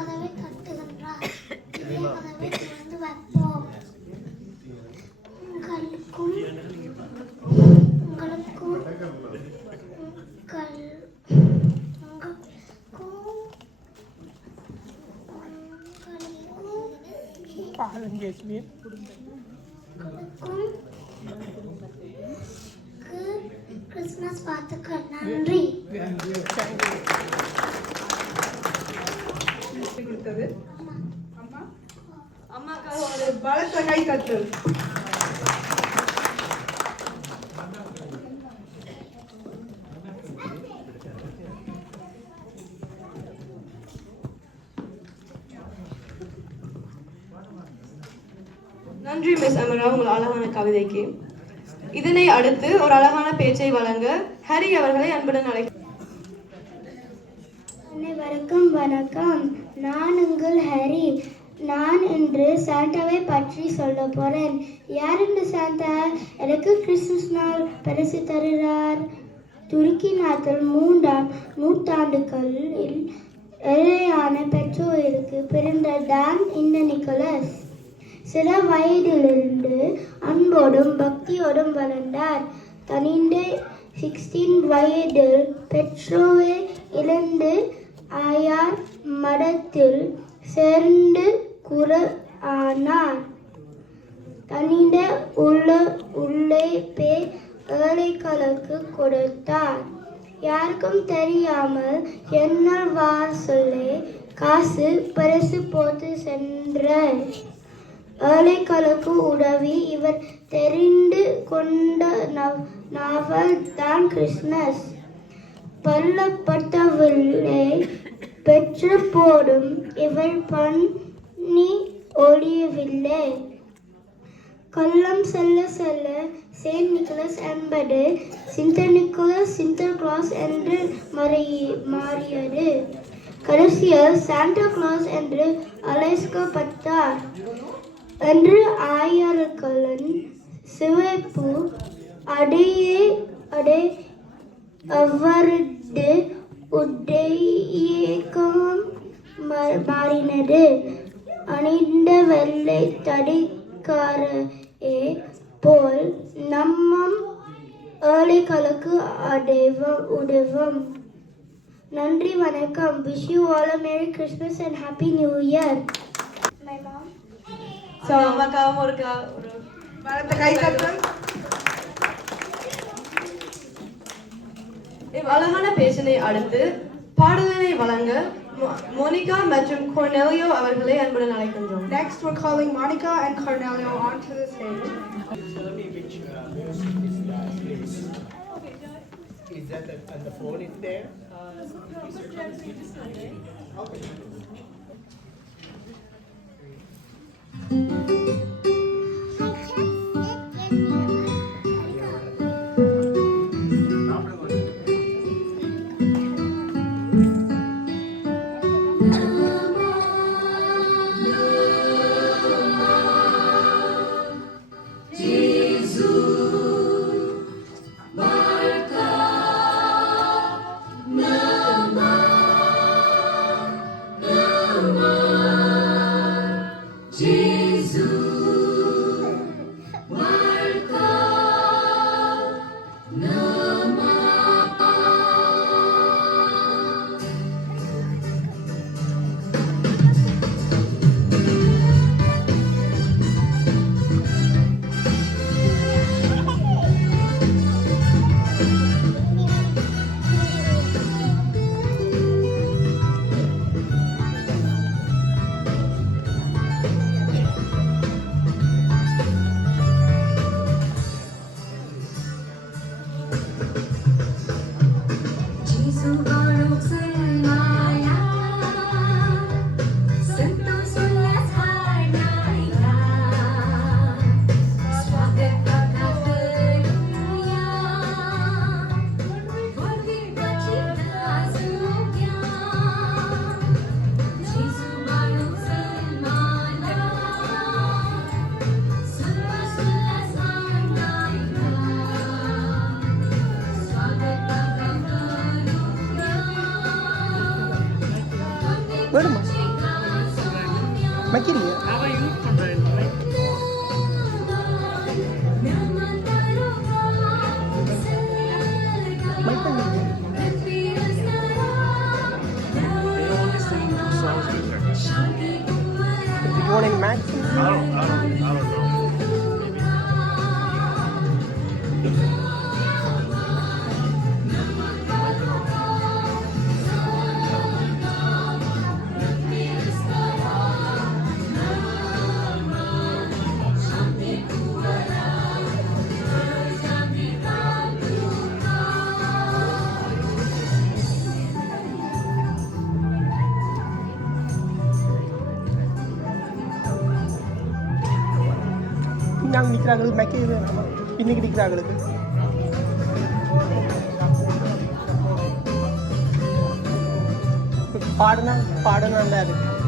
கதவை தட்டுகின்றார். இதே கதவை திறந்து வைப்போம். உங்களுக்கும் கிறிஸ்துமஸ் வாழ்த்துக்கள். நன்றி. அம்மாக்காக ஒரு பலத்த கை தட்டல். நன்றி மிஸ் அமரா உங்கள் அழகான கவிதைக்கு. இதனை அடுத்து ஒரு அழகான பேச்சை வழங்க ஹரி அவர்களை அன்புடன் அழைக்கிறேன். அனைவருக்கும் வணக்கம். நான் உங்கள் ஹரி. நான் இன்று சாண்டாவை பற்றி சொல்ல போறேன். யார் இந்த சாண்டா? எனக்கு கிறிஸ்துமஸ் நாள் பரிசு தருகிறார். துருக்கி நாட்டில் 3ஆம் நூற்றாண்டுகளில் ஏழையான பெற்றோருக்கு பிறந்த டான் இந்த நிக்கோலஸ் சில வயதிலிருந்து அன்போடும் பக்தியோடும் வளர்ந்தார். தனிந்த 16 வயதில் பெற்றோரை இழந்து ஆயார் மடத்தில் சேர்ந்து குரு ஆனார். தனிந்த உழைப்பை ஏழைகளுக்கு கொடுத்தார். யாருக்கும் தெரியாமல் எண்ணல் வாசலே காசு பரிசு போட்டு சென்றார். ஏழைகளுக்கு உதவி இவர் தெரிந்து கொண்ட நாவல் தான் கிறிஸ்துமஸ். பல்லப்பட்டவர்களை பெற்று போடும் இவர் பண்ணி ஒழியவில்லை. காலம் செல்ல செல்ல செயின்ட் நிக்கோலஸ் என்பது சின்டர் நிக்கோலஸ் சின்டர் கிளாஸ் என்று மாறியது. கடைசியில் சாண்டா கிளாஸ் என்று அழைக்கப்பட்டார் என்று ஆயர்களின் சிவப்பு அவரது உடையகம் மாறினது. அணிந்த வெள்ளை தடிக்காரையே போல் நம்மம் ஏழைகளுக்கு உதவும். நன்றி, வணக்கம். Wish you all a Merry Christmas and Happy New Year. My mom. So அம்மாக்காக ஒரு பலத்த கை தட்டல். அழகான பேச்சினை அடுத்து பாடலினை வழங்க மோனிகா மற்றும் Cornelio அவர்களை அன்புடன் அழைக்கின்றோம். Next we're calling Monica and Cornelio onto the stage. Is that and the phone is there? Okay. வருமா? வைக்கிறீங்க மைக் பண்ணுங்க You want any max? I don't know. Maybe. பின்னாங்க நிற்கிறாங்களுக்கு மைக்கே வேணாமா பின்னுக்கு நிற்கிறாங்களுக்கு பாடுனா நல்லா இருக்கு